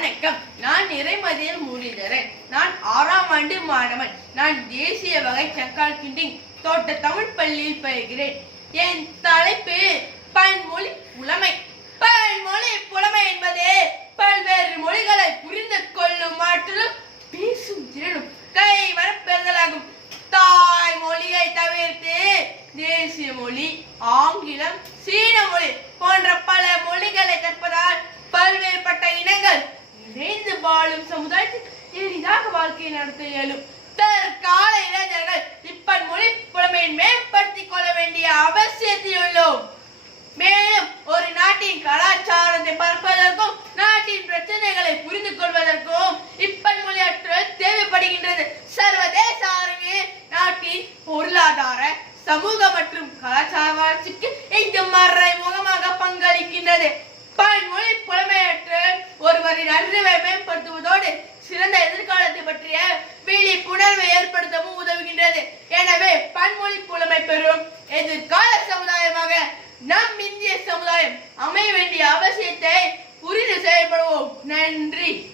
வணக்கம். நான் நிறைமதியில் முரளிதரன். நான் 6ஆம் ஆண்டு மாணவன். நான் தேசிய வகை சக்கால்கிண்டிங் தோட்ட தமிழ் பள்ளியில் பயில்கிறேன். என் தலைப்பு பன்மொழி புலமை. பன்மொழி புலமை என்பது பல்வேறு மொழிகளை புரிந்து கொள்ளும் ஆற்றலும் பேசும் திறனும் கைவரப்பெறுதலாகும். தாய் மொழியை தவிர்த்து தேசிய மொழி, ஆங்கிலம், சீன மொழி போன்ற பல மொழிகளை கற்பதால் பல்வேறுபட்ட இனங்கள் இணைந்து வாழும் சமுதாயத்தில் எளிதாக வாழ்க்கையை நடத்த இயலும். தற்கால இளைஞர்கள் இப்பன்மொழி புலமையை மேம்படுத்திக் கொள்ள வேண்டிய அவசியத்தில் உள்ளோம். மேலும் ஒரு நாட்டின் கலாச்சாரத்தை பரப்புவதற்கும் நாட்டின் பிரச்சனைகளை புரிந்து கொள்வதற்கும் இப்பன்மொழி ஆற்றல் தேவைப்படுகின்றது. சர்வதேச அரங்கு நாட்டின் பொருளாதார, சமூக மற்றும் கலாச்சார வளர்ச்சிக்கு இங்கு மறைமுகமாக பங்களிக்கின்றது. பன்மொழி புலமையாற்றல் ஒருவரின் அறிவை மேம்படுத்துவதோடு சிறந்த எதிர்காலத்தை பற்றிய விழிப்புணர்வை ஏற்படுத்தவும் உதவுகின்றது. எனவே பன்மொழி புலமை பெறும் எதிர்கால சமுதாயமாக நம் இந்திய சமுதாயம் அமைய வேண்டிய அவசியத்தை புரிந்து செயல்படுவோம். நன்றி.